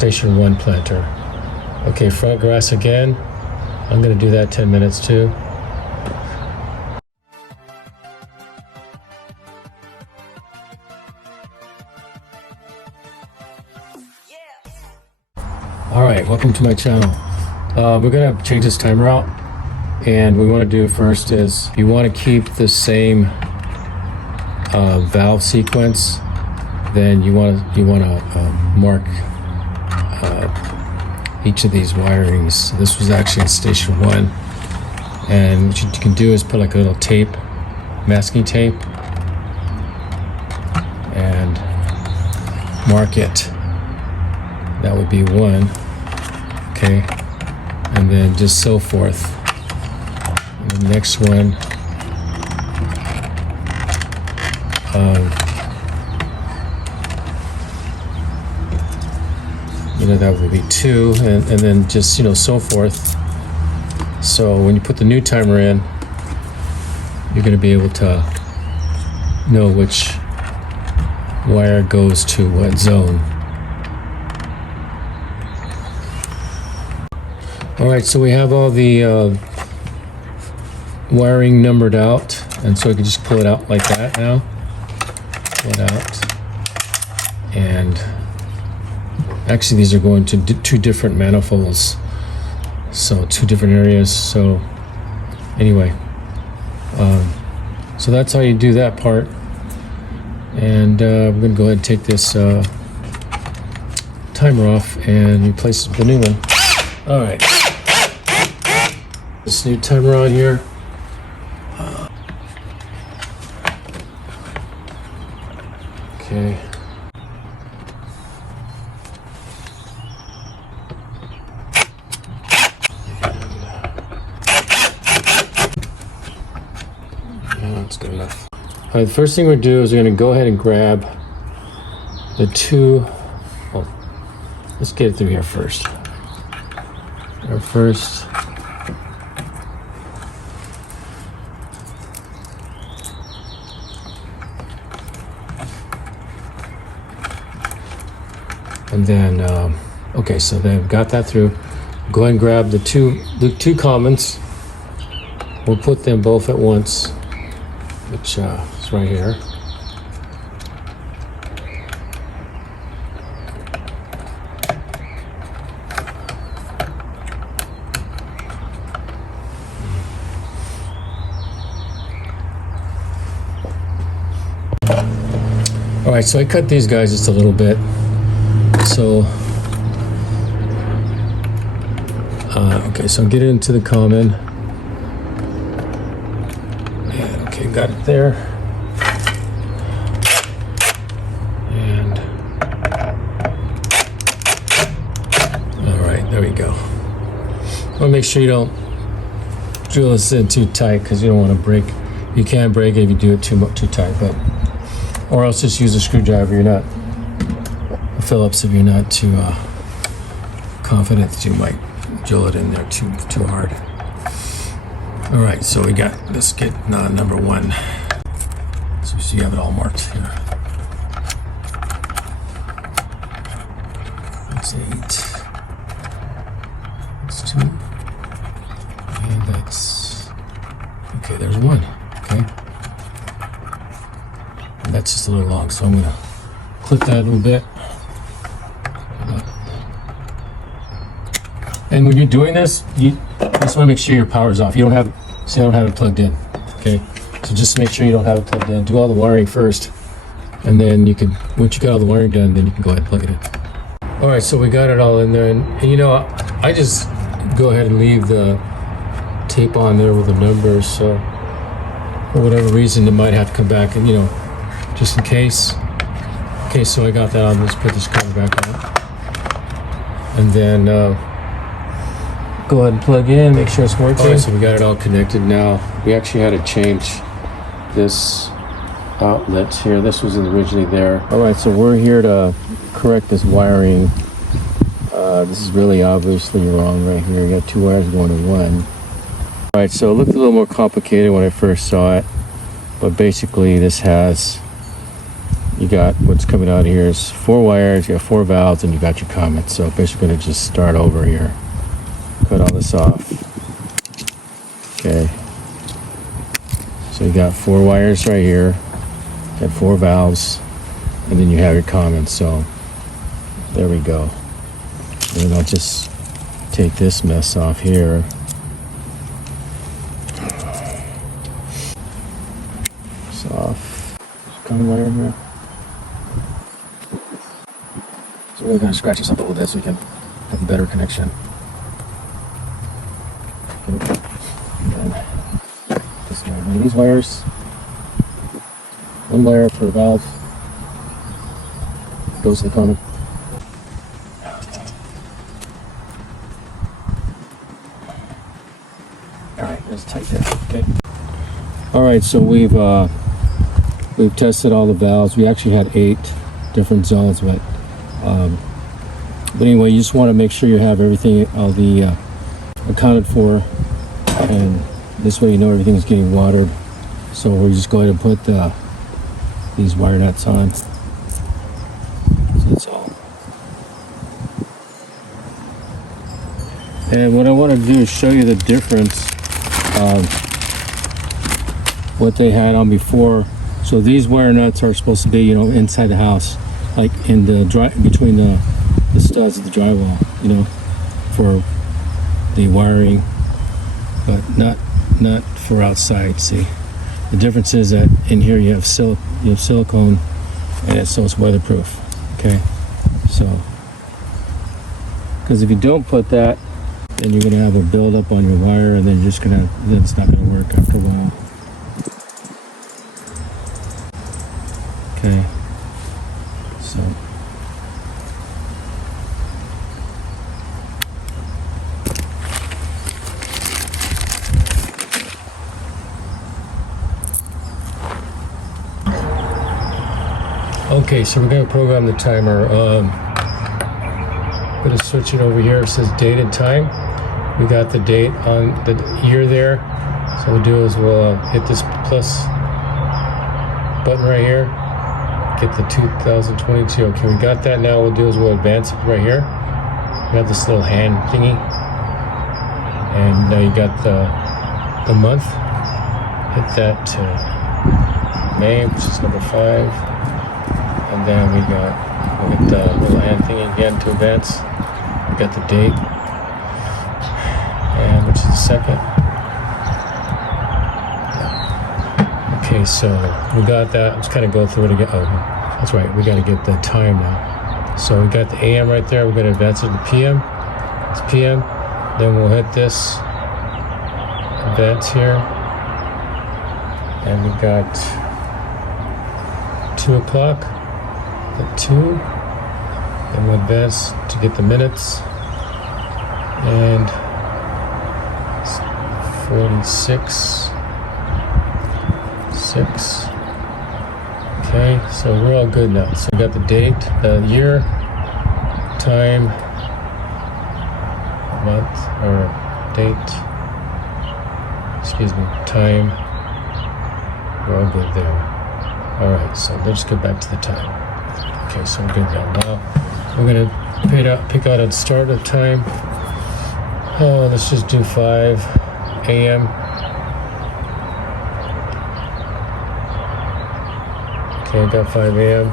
station 1 planter. Okay, front grass again. I'm gonna do that 10 minutes too. All right, welcome to my channel. We're gonna change this timer out, and what we want to do first is you want to keep the same valve sequence. Then you want to mark each of these wirings. This was actually in station 1, and what you can do is put like a little tape, masking tape, and mark it. That would be 1. Okay, and then just so forth. And the next one, that would be 2, and then just so forth. So when you put the new timer in, you're going to be able to know which wire goes to what zone. Alright, so we have all the wiring numbered out, and so we can just pull it out like that now. Pull it out. And actually these are going to 2 different manifolds, so 2 different areas. So anyway, so that's how you do that part. And we're going to go ahead and take this timer off and replace it with a new one. Alright. This new timer on here. Okay. That's good enough. All right, the first thing we're going to do is we're going to go ahead and grab the 2. Oh, let's get it through here first. First. And then, okay, so they've got that through. Go ahead and grab the two commons. We'll put them both at once, which is right here. All right, so I cut these guys just a little bit. So, okay, so get it into the common. And, okay, got it there. And, all right, there we go. Want to make sure you don't drill this in too tight, because you don't want to break. You can break it if you do it too tight, but or else just use a screwdriver. You're not Phillips if you're not too confident that you might drill it in there too hard. All right, so we got, let's get number 1. So you have it all marked here. That's 8. That's 2. And that's, okay, there's 1. Okay. And that's just a little long, so I'm gonna clip that a little bit. And when you're doing this, you just want to make sure your power's off. You don't have, see, I don't have it plugged in. Okay, so just make sure you don't have it plugged in. Do all the wiring first, and then you can, once you got all the wiring done, then you can go ahead and plug it in. All right, so we got it all in there, and I just go ahead and leave the tape on there with the numbers. So for whatever reason, it might have to come back, and just in case. Okay, so I got that on. Let's put this cover back on, and then go ahead and plug in, make sure it's working. All right, so we got it all connected now. We actually had to change this outlet here. This was originally there. All right, so we're here to correct this wiring. This is really obviously wrong right here. You got 2 wires going to 1. All right, so it looked a little more complicated when I first saw it, but basically this has you got what's coming out of here is 4 wires, you got 4 valves, and you got your comments. So basically going to just start over here. Cut all this off. Okay. So you got 4 wires right here, got 4 valves, and then you have your comments. So there we go. And then I'll just take this mess off here. It's off. Common wire here. So we're going to scratch this up a little bit so we can have a better connection. And then just get rid of these wires. 1 wire per valve goes to the common. Alright, let's tighten that. Okay. Alright, so we've tested all the valves. We actually had 8 different zones, but anyway, you just want to make sure you have everything, all the accounted for, and this way you know everything is getting watered. So we're just going to put these wire nuts on. So that's all. And what I want to do is show you the difference of what they had on before. So these wire nuts are supposed to be, you know, inside the house, like in the between the studs of the drywall, you know, for the wiring, but not for outside. See, the difference is that in here you have silicone, and so it's weatherproof. Okay, so because if you don't put that, then you're gonna have a buildup on your wire, and then then it's not gonna work after a while. Okay, so. Okay, so we're going to program the timer. I'm going to switch it over here. It says date and time. We got the date on the year there. So what we'll do is we'll hit this plus button right here. Get the 2022. Okay, we got that. Now what we'll do is we'll advance it right here. We got this little hand thingy. And now you got the month. Hit that to May, which is number 5. And then we'll get the little hand thing again to advance. We got the date, and which is the 2nd. Okay, so we got that. Let's kind of go through it again. Oh, that's right. We got to get the time now. So we got the AM right there. We're going to advance it to PM. It's PM. Then we'll hit this advance here, and we got 2 o'clock. At 2, then we'll advance to get the minutes, and 46, 6. Okay, so we're all good now. So we got the date, the year, time, month, or date, excuse me, time. We're all good there. Alright, so let's get back to the time. Okay, so we're good now. We're going to pick out a start of time. Let's just do 5 a.m. Okay, I got 5 a.m.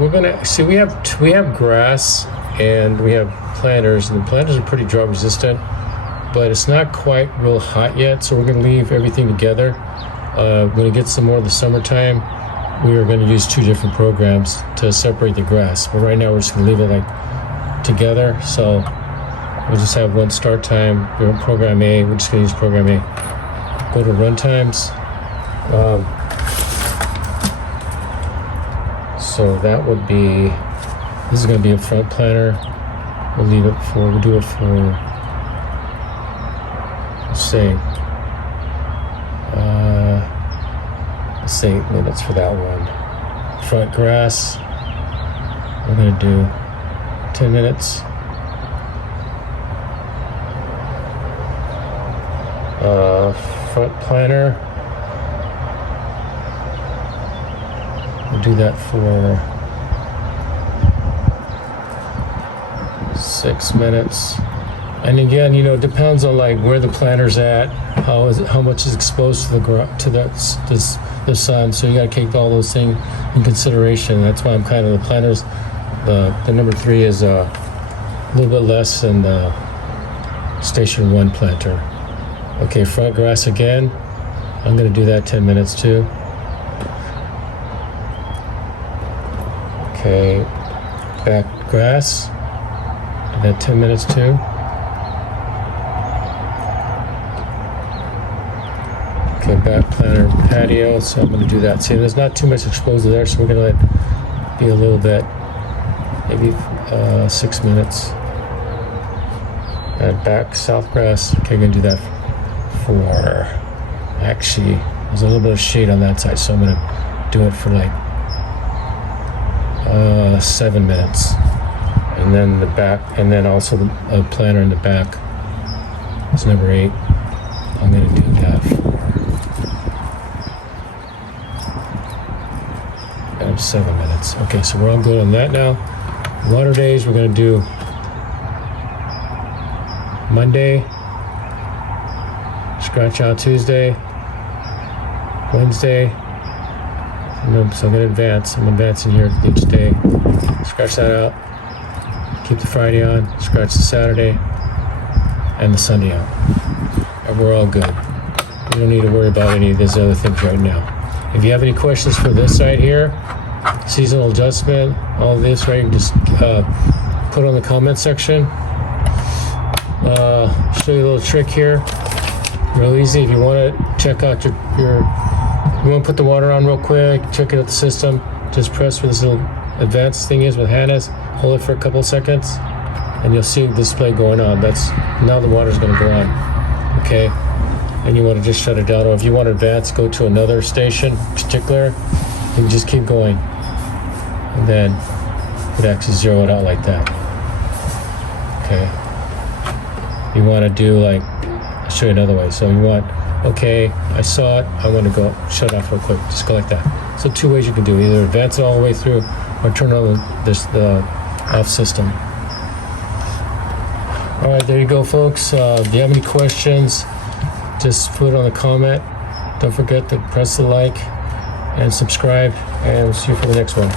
We're gonna see. We have grass and we have planters, and the planters are pretty drought resistant, but it's not quite real hot yet. So we're gonna leave everything together. When it gets some more of the summertime, we are going to use 2 different programs to separate the grass. But right now we're just going to leave it like together. So we'll just have one start time. We're in program A. We're just going to use program A. Go to run times. So that would be, this is going to be a front planter. We'll do it for, let's say, 8 minutes for that one. Front grass, we're going to do 10 minutes. Front planter, do that for 6 minutes. And again, you know, it depends on like where the planter's at, how much is exposed to the sun. So you got to take all those things in consideration. That's why I'm kind of the planters. The number 3 is a little bit less than the station 1 planter. Okay, front grass again. I'm going to do that 10 minutes too. Okay, back grass. Do that 10 minutes too. Okay, back planter patio, so I'm going to do that. See, there's not too much exposure there, so we're going to let it be a little bit, maybe 6 minutes. And back south grass. Okay, I'm going to do that for, actually, there's a little bit of shade on that side, so I'm going to do it for like 7 minutes. And then the back, and then also the planter in the back. It's number 8. I'm going to do that for 7 minutes. Okay, so we're all good on that now. Water days, we're going to do Monday, scratch out Tuesday, Wednesday. So I'm going to advance. I'm advancing here each day. Scratch that out. Keep the Friday on. Scratch the Saturday and the Sunday out. And we're all good. You don't need to worry about any of these other things right now. If you have any questions for this right here, seasonal adjustment, all this, right, you just put on the comment section. Show you a little trick here. Real easy. If you want to check out you want to put the water on real quick, check out the system, just press where this little advanced thing is with Hannah's, hold it for a couple of seconds, and you'll see the display going on. That's now the water's going to go on. Okay, and you want to just shut it down, or if you want to advance, go to another station particular, you can just keep going, and then it actually zero it out like that. Okay, you want to do like, I'll show you another way. So you want, okay, I saw it, I want to go shut off real quick, just go like that. So 2 ways you can do it, either advance it all the way through or turn on the off system. All right, there you go, folks. If you have any questions, just put it on the comment. Don't forget to press the like and subscribe, and we'll see you for the next one.